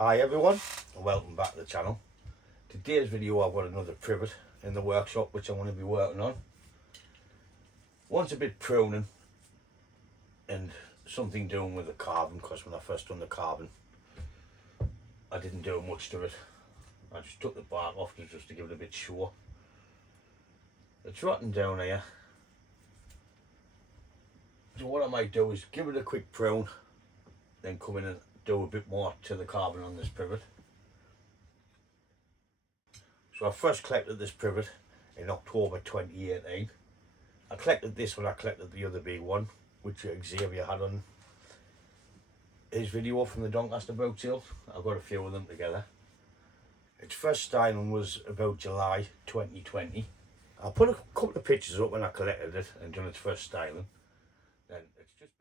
Hi everyone, and welcome back to the channel. Today's video I've got another privet in the workshop which I'm going to be working on. Wants a bit pruning and something doing with the carbon, because when I first done the carbon I didn't do much to it. I just took the bark off just to give it a bit sure. It's rotting down here, so what I might do is give it a quick prune, then come in and do a bit more to the carbon on this privet. So I first collected this privet in October 2018. I collected this when I collected the other big one, which Xavier had on his video from the Doncaster boat sale. I've got a few of them together. Its first styling was about July 2020. I put a couple of pictures up when I collected it and done its first styling. Then it's just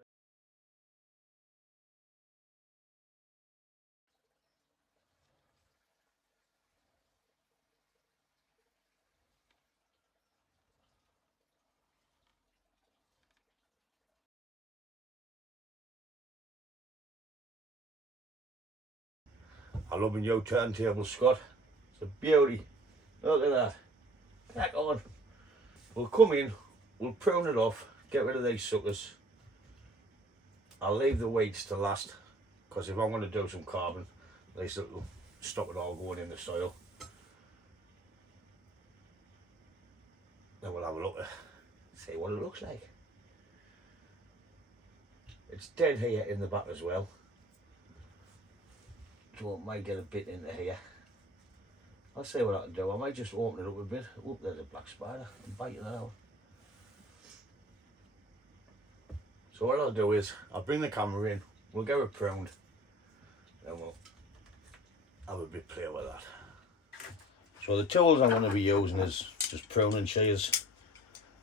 I love my new turntable, Scott. It's a beauty. Look at that. Crack on. We'll come in, we'll prune it off, get rid of these suckers. I'll leave the weights to last, because if I'm going to do some carbon, at least it'll stop it all going in the soil. Then we'll have a look at see what it looks like. It's dead here in the back as well, so it might get a bit into here. I'll see what I can do. I might just open it up a bit. Oh, there's a black spider. I'm biting it out. So what I'll do is I'll bring the camera in, we'll get it pruned, then we'll have a bit play with that. So the tools I'm going to be using is just pruning shears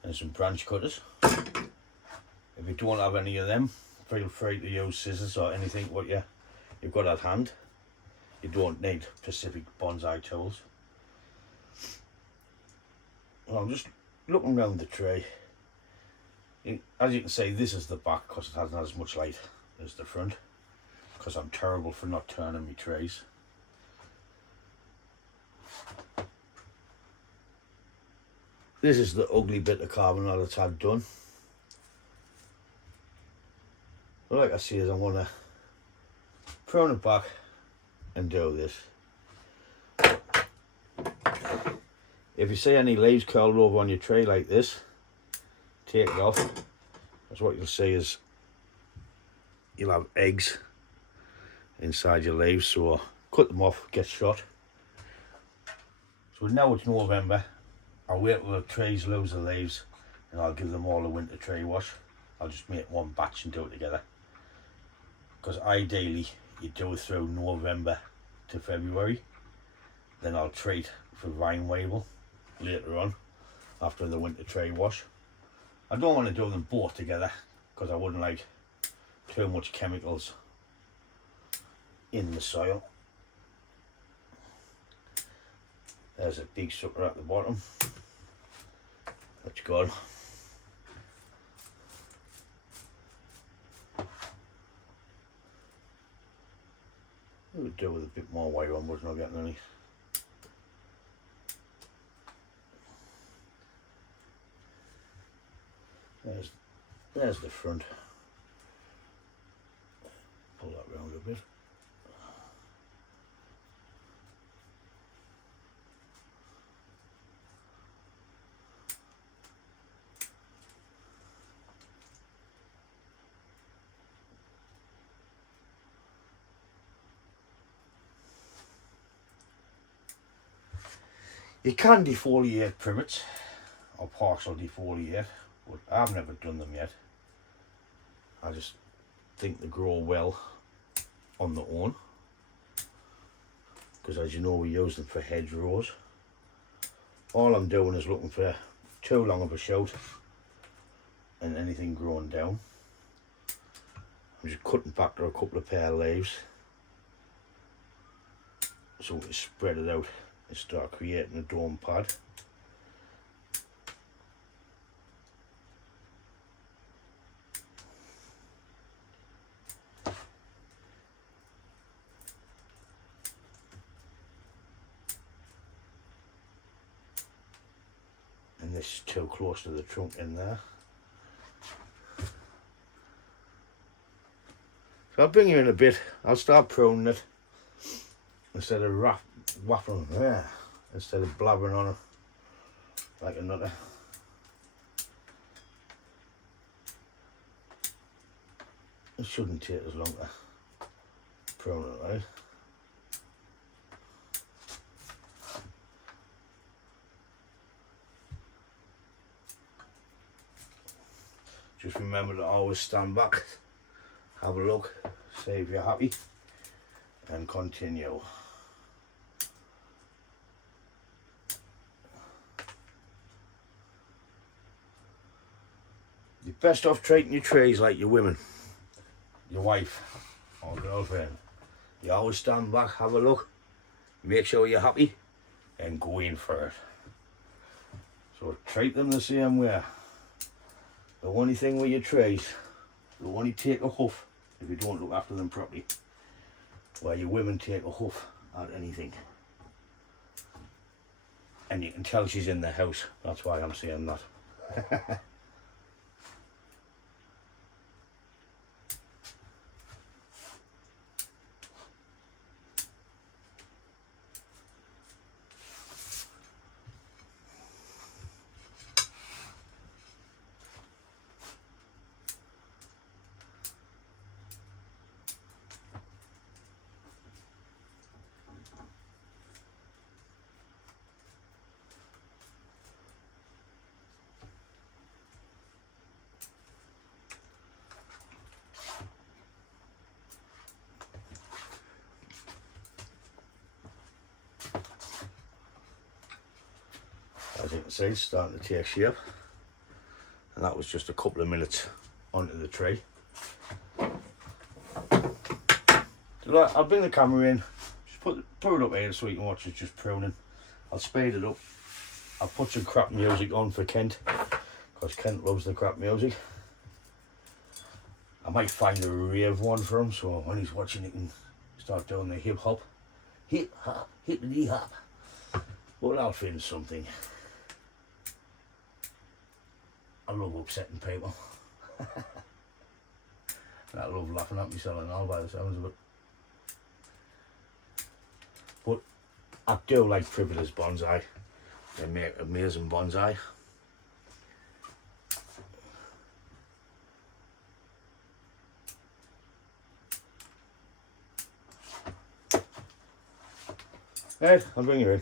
and some branch cutters. If you don't have any of them, feel free to use scissors or anything what you've got at hand. You don't need specific bonsai tools. Well, I'm just looking around the tree. As you can see, this is the back because it hasn't as much light as the front, because I'm terrible for not turning my trees. This is the ugly bit of carbon that it's had done. But like I say, I'm going to prune it back and do this. If you see any leaves curled over on your tree like this, take it off. That's what you'll see is you'll have eggs inside your leaves, so cut them off, get shot. So now it's November. I'll wait till the trees lose the leaves and I'll give them all a winter tree wash. I'll just make one batch and do it together, because ideally you do it through November to February. Then I'll treat for vine weevil later on after the winter tree wash. I don't want to do them both together because I wouldn't like too much chemicals in the soil. There's a big sucker at the bottom. That's gone. I would do with a bit more white on, but not getting any. There's the front. Pull that round a bit. You can defoliate privets, or partial defoliate, but I've never done them yet. I just think they grow well on their own, because as you know we use them for hedgerows. All I'm doing is looking for too long of a shoot and anything growing down. I'm just cutting back to a couple of pair of leaves so we can spread it out and start creating a dome pad. this too close to the trunk in there. So I'll bring you in a bit. I'll start pruning it instead of waffling there, instead of blabbering on it like a nutter. It shouldn't take as long to prune it, right? Just remember to always stand back, have a look, see if you're happy, and continue. You're best off treating your trees like your women, your wife or girlfriend. You always stand back, have a look, make sure you're happy, and go in for it. So treat them the same way. The only thing with your trees, they'll only take a hoof if you don't look after them properly. While your women take a hoof at anything. And you can tell she's in the house, that's why I'm saying that. As you can see, it's starting to take shape, and that was just a couple of minutes onto the tree. So I'll bring the camera in, just put it up here so you can watch it just pruning. I'll speed it up. I'll put some crap music on for Kent, because Kent loves the crap music. I might find a rave one for him, so when he's watching he can start doing the hip hop. Hip hop, hippity hop. But I'll find something. I love upsetting people. I love laughing at myself and all by the sounds of it. But I do like Privet Bonsai. They make amazing bonsai. Ed, I'll bring you in.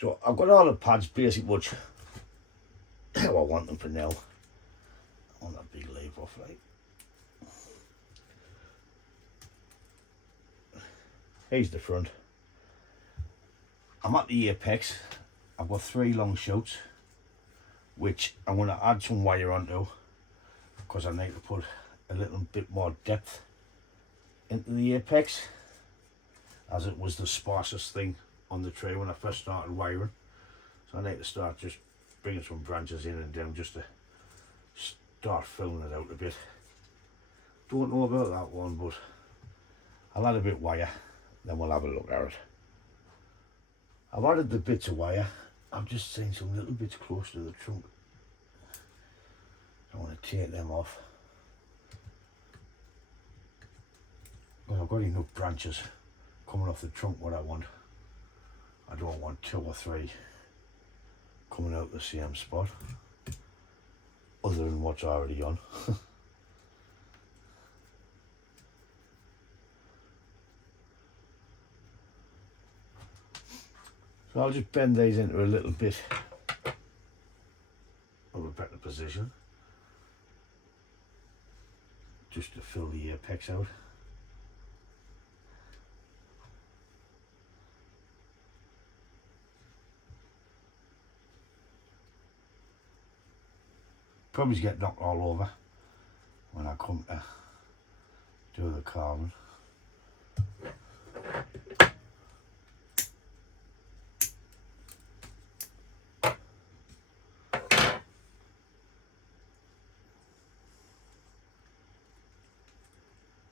So I've got all the pads basic much how I want them for now. I want that big leaf off, like. Here's the front. I'm at the apex. I've got 3 long shoots, which I'm going to add some wire onto, because I need to put a little bit more depth into the apex, as it was the sparsest thing on the tree when I first started wiring. So I need to start just bringing some branches in and down just to start filling it out a bit. Don't know about that one, but I'll add a bit of wire, then we'll have a look at it. I've added the bits of wire. I've just seen some little bits close to the trunk. I want to take them off. Well, I've got enough branches coming off the trunk what I want. I don't want 2 or 3 coming out the same spot, other than what's already on. So I'll just bend these into a little bit of a better position, just to fill the apex out. Probably get knocked all over when I come to do the carving.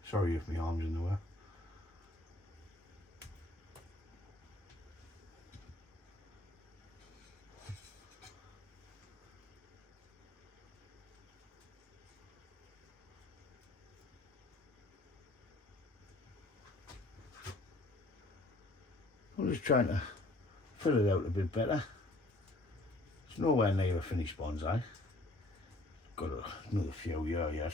Sorry if my arm's in the way. I'm just trying to fill it out a bit better. It's nowhere near a finished bonsai. Got another few here yet.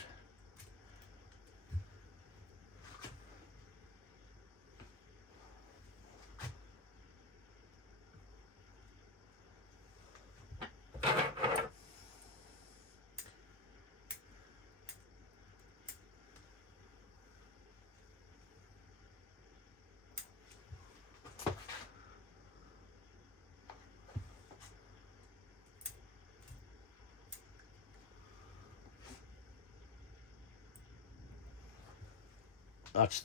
That's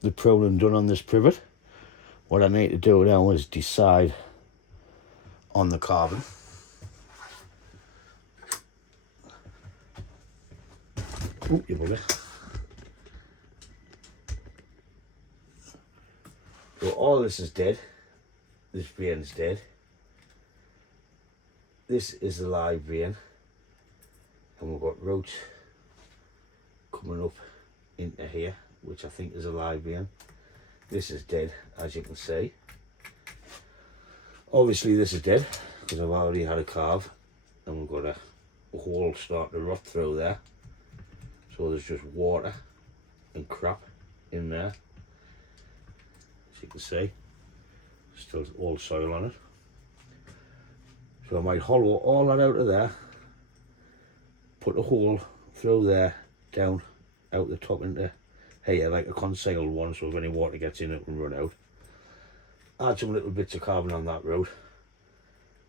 the pruning done on this privet. What I need to do now is decide on the carving. Oh, you bugger. So all this is dead. This vein's dead. This is the live vein. And we've got roots coming up into here, which I think is a live vein. This is dead, as you can see. Obviously this is dead, because I've already had a carve, and we've got a hole starting to rot through there. So there's just water and crap in there. As you can see, still old soil on it. So I might hollow all that out of there, put a hole through there, down, out the top into here, like a concealed one, so if any water gets in it can run out. Add some little bits of carving on that route.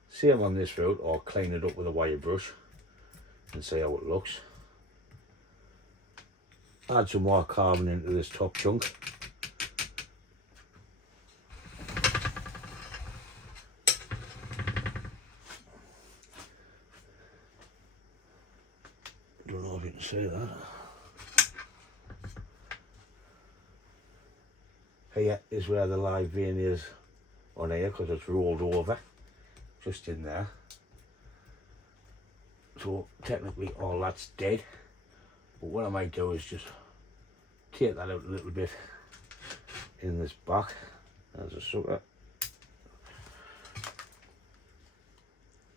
Same on this route, or clean it up with a wire brush and see how it looks. Add some more carving into this top chunk. Don't know if you can see that. Here is where the live vein is on here, because it's rolled over just in there. So technically all that's dead, but what I might do is just take that out a little bit in this back as a sucker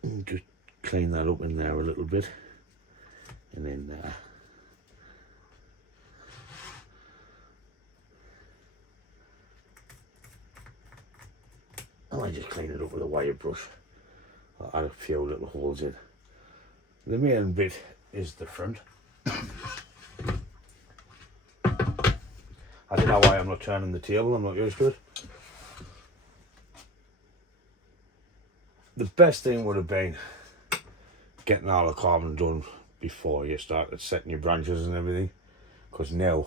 and just clean that up in there a little bit, and then I might just clean it up with a wire brush. I'll add a few little holes in. The main bit is the front. I don't know why I'm not turning the table, I'm not used to it. The best thing would have been getting all the carving done before you started setting your branches and everything, because now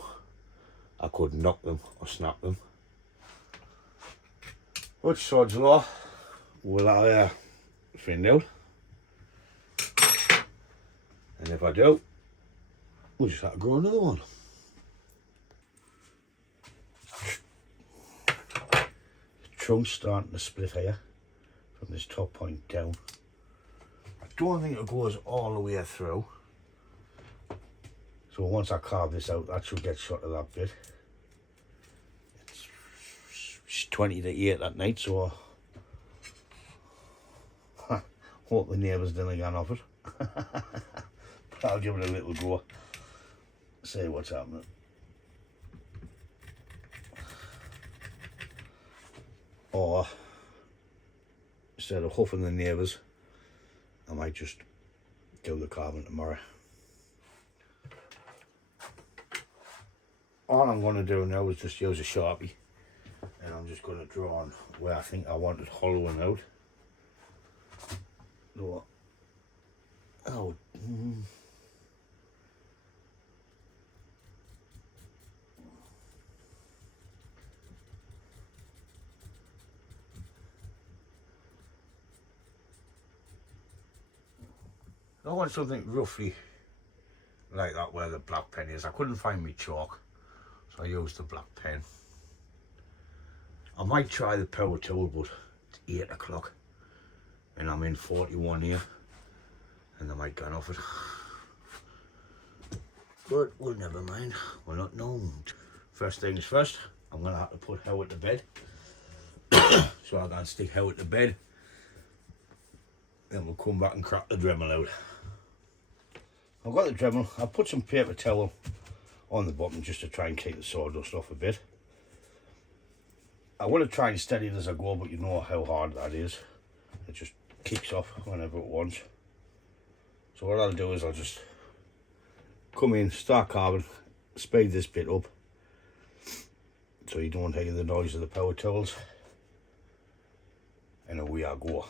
I could knock them or snap them. But sod's law, will I find out? And if I do, we'll just have to grow another one. The trunk's starting to split here from this top point down. I don't think it goes all the way through. So once I carve this out, that should get shot of that bit. It's 20 to 8 that night, so hope the neighbours didn't get off it. But I'll give it a little go, see what's happening. Or instead of huffing the neighbours, I might just do the carving tomorrow. All I'm going to do now is just use a Sharpie, and I'm just going to draw on where I think I want it hollowing out. Oh, I want something roughly like that where the black pen is. I couldn't find my chalk, so I used the black pen. I might try the power tool, but it's 8 o'clock and I'm in 41 here, and I might get off it. But we'll never mind, we're not known. First things first, I'm going to have to put Howard to bed. So I can stick Howard to bed, then we'll come back and crack the Dremel out. I've got the Dremel. I'll put some paper towel on the bottom just to try and keep the sawdust off a bit. I want to try and steady it as I go, but you know how hard that is. It just kicks off whenever it wants. So what I'll do is I'll just come in, start carving, speed this bit up so you don't hear the noise of the power tools, and away I go.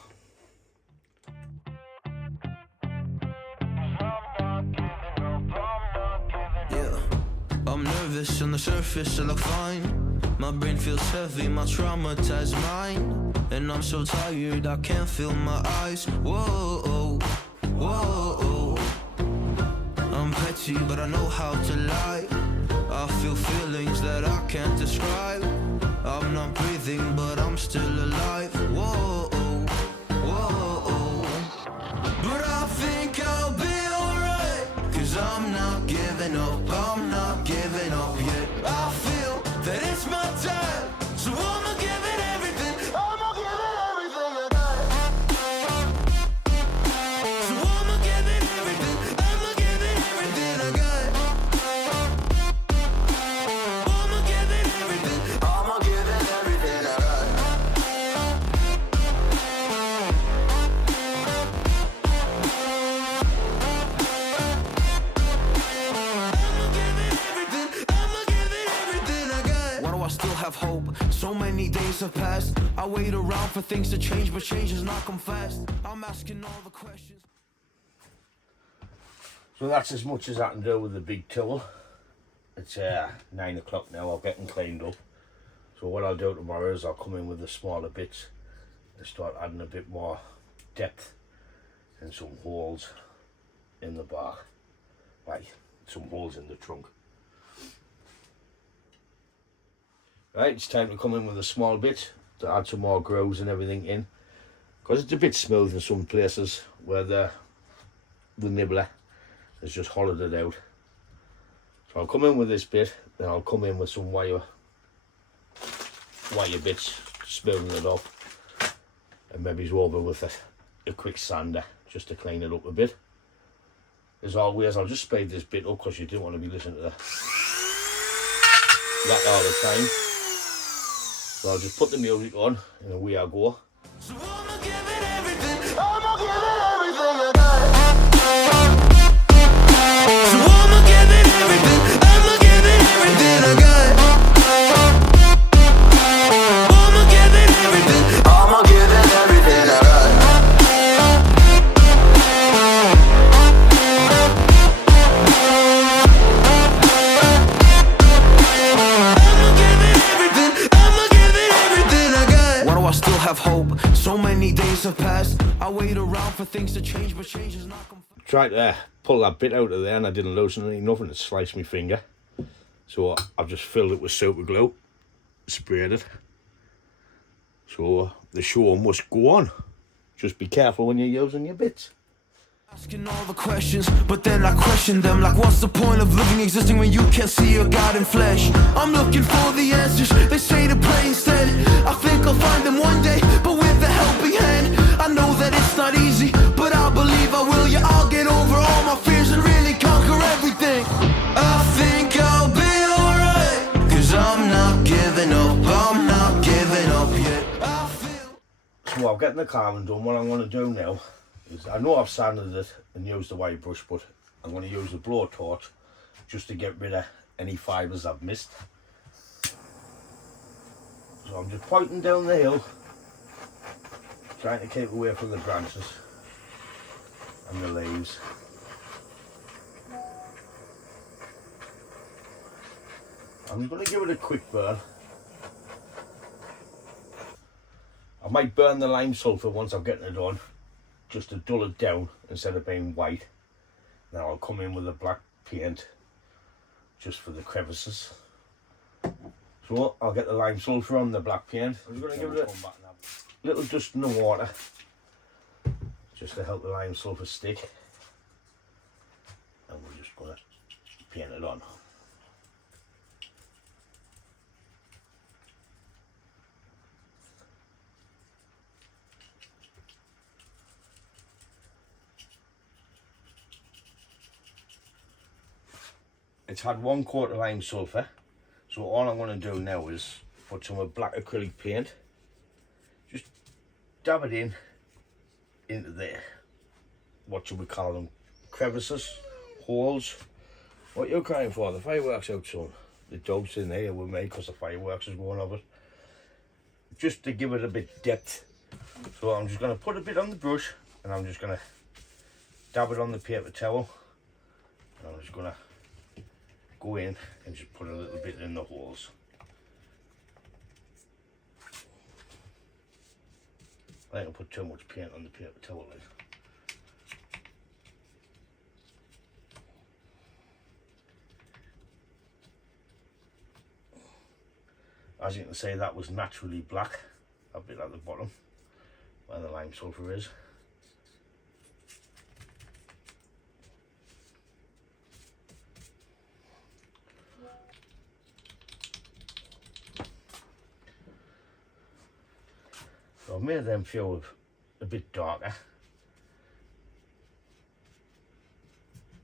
I'm nervous on the surface, I look fine. My brain feels heavy, my traumatized mind. And I'm so tired, I can't feel my eyes. Whoa, whoa. I'm petty, but I know how to lie. I feel feelings that I can't describe. I'm not breathing, but I'm still alive. Whoa, whoa. But I think I'll be alright, 'cause I'm not giving up, I'm not giving up yet. I feel that it's my time, so I'ma give it everything. I'ma give it everything I got. So I'ma give it everything. I'ma give it everything I got. I'ma give it everything. I'ma give it everything I got. I still have hope. So many days have passed. I wait around for things to change, but change has not come fast. I'm asking all the questions. So that's as much as I can do with the big tool. It's 9 o'clock now, I'm getting cleaned up. So what I'll do tomorrow is I'll come in with the smaller bits and start adding a bit more depth and some holes in the bark. Like some holes in the trunk. Right, it's time to come in with a small bit to add some more grooves and everything in, because it's a bit smooth in some places where the nibbler has just hollowed it out. So I'll come in with this bit, then I'll come in with some wire bits, smoothing it up, and maybe over with a quick sander just to clean it up a bit. As always, I'll just speed this bit up because you don't want to be listening to that all the time. So I'll just put the music on and away I go. So I'ma give it everything. I'ma give it everything I got. So I'ma give it everything. I'ma give it everything I got. I'ma give it everything. I'ma give it everything I got. I still have hope. So many days have passed. I wait around for things to change, but change is not come. Tried to pull that bit out of there and I didn't loosen it enough and it sliced my finger. So I've just filled it with super glue, sprayed it. So the show must go on. Just be careful when you're using your bits. Asking all the questions, but then I question them. Like, what's the point of living, existing when you can't see your God in flesh? I'm looking for the answers, they say to pray instead. I think I'll find them one day, but with a helping hand. I know that it's not easy, but I believe I will. Yeah, I'll get over all my fears and really conquer everything. I think I'll be alright, 'cause I'm not giving up, I'm not giving up yet. I feel So I'm getting the carving done. What I'm going to do now is, I know I've sanded it and used the white brush, but I'm going to use the blowtorch just to get rid of any fibres I've missed. So I'm just pointing down the hill, trying to keep away from the branches and the leaves. I'm just going to give it a quick burn. I might burn the lime sulphur once I'm getting it on, just to dull it down instead of being white. Then I'll come in with the black paint just for the crevices. So I'll get the lime sulphur on the black paint. I'm just going to give it a little dust in the water just to help the lime sulphur stick, and we're just going to paint it on. It's had 1 quart of lime sulphur, so all I'm going to do now is put some black acrylic paint, just dab it into there, what should we call them, crevices, holes, what you're crying for, the fireworks out soon, the dog's in here with me because the fireworks is going over, just to give it a bit depth. So I'm just going to put a bit on the brush and I'm just going to dab it on the paper towel, and I'm just going to go in and just put a little bit in the holes. I don't put too much paint on the paper towel. As you can see, that was naturally black, a bit at the bottom where the lime sulphur is. So I've made them feel a bit darker.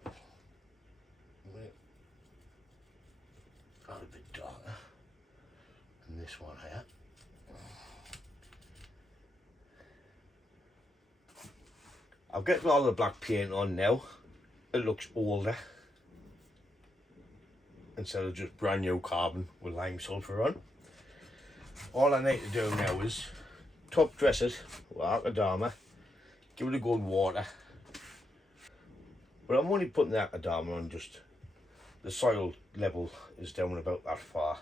A bit darker than this one here. I've got all the black paint on now. It looks older instead of just brand new carbon with lime sulphur on. All I need to do now is top dress it with Akadama, give it a good water. But I'm only putting the Akadama on, just the soil level is down about that far,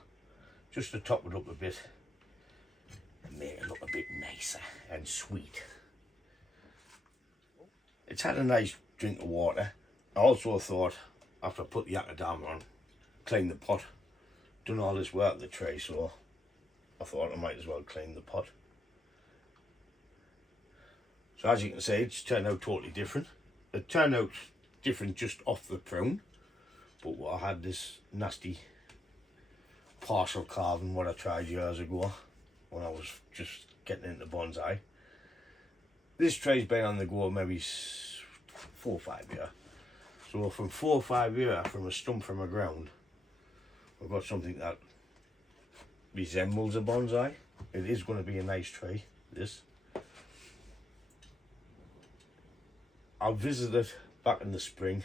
just to top it up a bit and make it look a bit nicer and sweet. It's had a nice drink of water. I also thought, after I put the Akadama on, clean the pot. Done all this work with the tray, so I thought I might as well clean the pot. So as you can see, it's turned out totally different. It turned out different just off the prune, but I had this nasty partial carving what I tried years ago when I was just getting into bonsai. This tray's been on the go maybe 4 or 5 years. So from 4 or 5 years, from a stump from the ground, we've got something that resembles a bonsai. It is going to be a nice tray, this. I visited back in the spring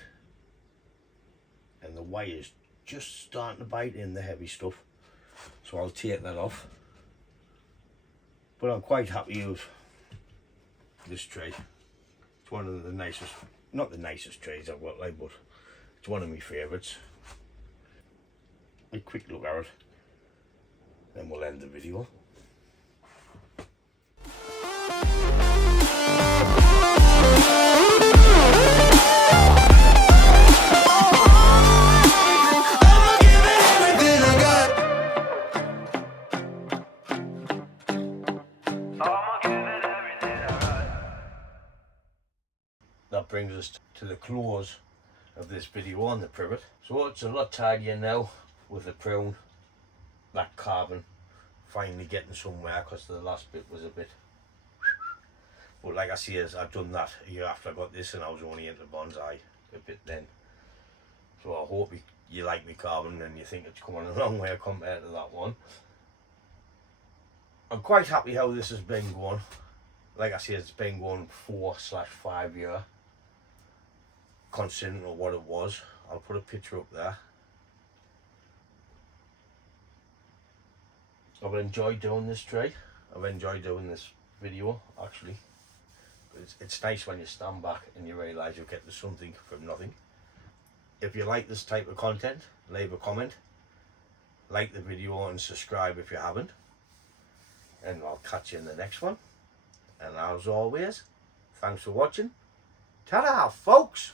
and the wire's just starting to bite in the heavy stuff, so I'll take that off. But I'm quite happy with this tray. It's one of the nicest, not the nicest trays I've got, like, but it's one of my favourites. A quick look at it, then we'll end the video. That brings us to the close of this video on the privet. So it's a lot tidier now with the prune, that carbon finally getting somewhere, because the last bit was a bit, but like I say, I've done that a year after I got this and I was only into bonsai a bit then. So I hope you like me carbon and you think it's coming a long way compared to that one. I'm quite happy how this has been going. like I said, it's been going 4/5 year, considering what it was. I'll put a picture up there. I've enjoyed doing this tree. I've enjoyed doing this video, actually. It's nice when you stand back and you realise you're getting something from nothing. If you like this type of content, leave a comment, like the video and subscribe if you haven't. And I'll catch you in the next one. And as always, thanks for watching. Ta-da, folks!